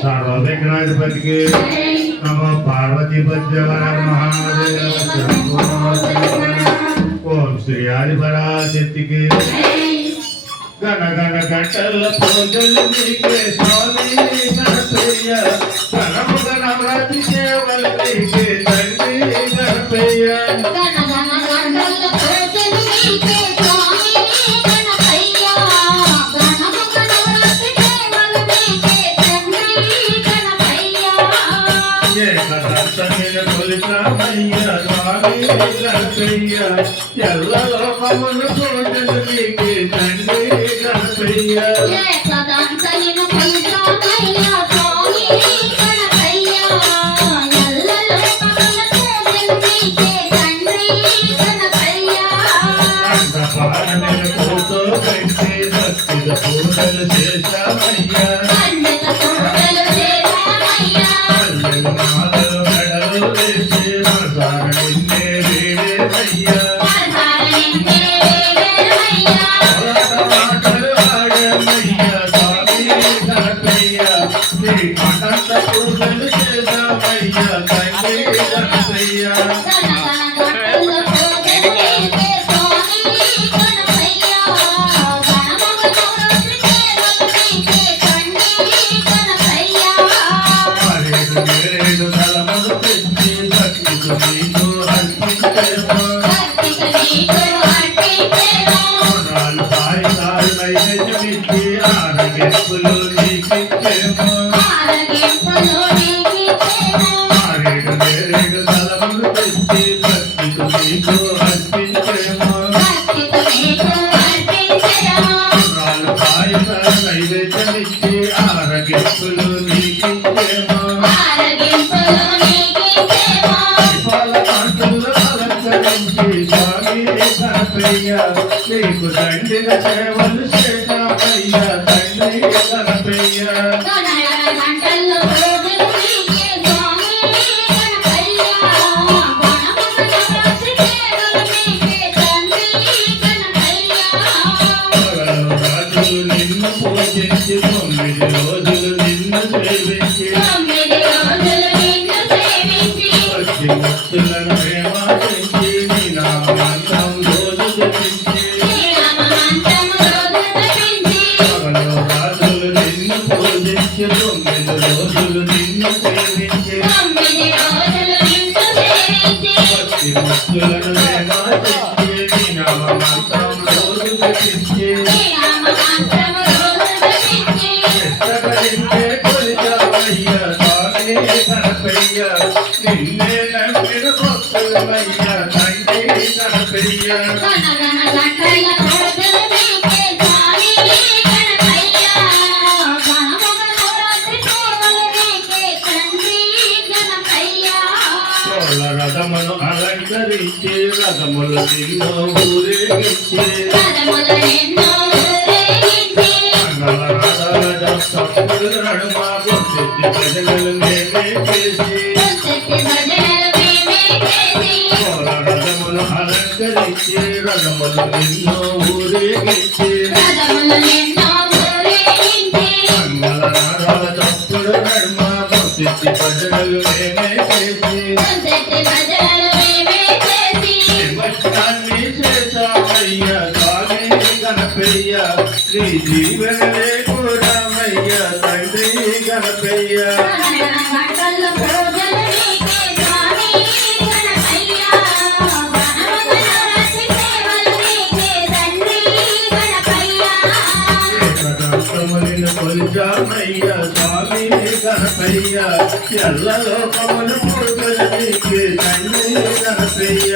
सर्वविघ्नाधिपति के नमो पार्वती पद्यवर महादेव ओम श्री हरि पराशक्ति के गण गण गटल पूजल के स्वामी गणपैया गणम गणराज केवल के तंडी गणपैया मैया स्वामी गणपैया ಎಲ್ಲ ಲೋಕವನ್ನು ಸೋಜಲಿಗೆ ತಂದೆ ಗಣಪಯ್ಯ ಸದಾಂತನಿನ ಪಂಚಾಮಯ್ಯ ಸ್ವಾಮಿ ಗಣಪಯ್ಯ ಎಲ್ಲ ಲೋಕವನ್ನು ಸೋಜಲಿಗೆ ತಂದೆ ಗಣಪಯ್ಯ ಅಂಡಪಾಲನೆ ಕೂತೋ ಗಂಟೆ ಭಕ್ತಿದ ಕೂಡಲು ಶೇಷಮಯ್ಯ ಅಂಡದ ಕೂಡಲು ಶೇಷಮಯ್ಯ ಅಲ್ಲಲು ಮಾದಲು ಕಡಲು ದೇಶೆ ಮಸಾರಣಿನ್ನೇ ಬೇರೆ ಮಯ್ಯ అనంత పూజలు చేసామయ్యా తండ్రి గణపయ్యా ఏడు తలములు పెట్టి భక్తితో నీకు అర్పించేమో నాలుగు పాయసాలు నైవేద్యమిచ్చి ఆరగింపులు నీకిచ్చేమో ఏడు తలములు పెట్టి భక్తితో నీకు అర్పించేమో నాలుగు పాయసాలు నైవేద్యమిచ్చి ఆరగింపులు నీకిచ్చేమో స్వామి గణపయ్య నీకు దండిన సేవలు చేశామయ్యా తండ్రి గణపయ్య రాజులు నిన్ను పూజించి 9 రోజులు నిన్ను సేవించి భక్తులను ప్రేమాటించి నీ నామంతం రోజు జపించి రాజులు నిన్ను పూజించి 9 రోజులు నిన్ను సేవించి భక్తులను ప్రేమాటించి నీ నామంతం రోజు జపించి కొలిచామయ్యా స్వామి గణపయ్య నిన్నే నమ్మిన భక్తులమయ్యా తండ్రి గణపయ్య రథమును అలంకరించి రథముల నిన్నో ఊరేగించి నడుమ ప్రజలు మేమే చేసి రథములు అలంకరించి రథములు నిన్నో ఊరేగించి నారాల తప్పుడు నడుమ ప్రజలు మేమే చేసి చేశామయ్యా స్వామి గణపయ్య నీ జీవనలే కూడామయ్యా తండ్రి గణపయ్య కొలిచామయ్యా స్వామి గణపయ్య ఎల్ల లోకములు పూజలు నీకే తండ్రి గణపయ్య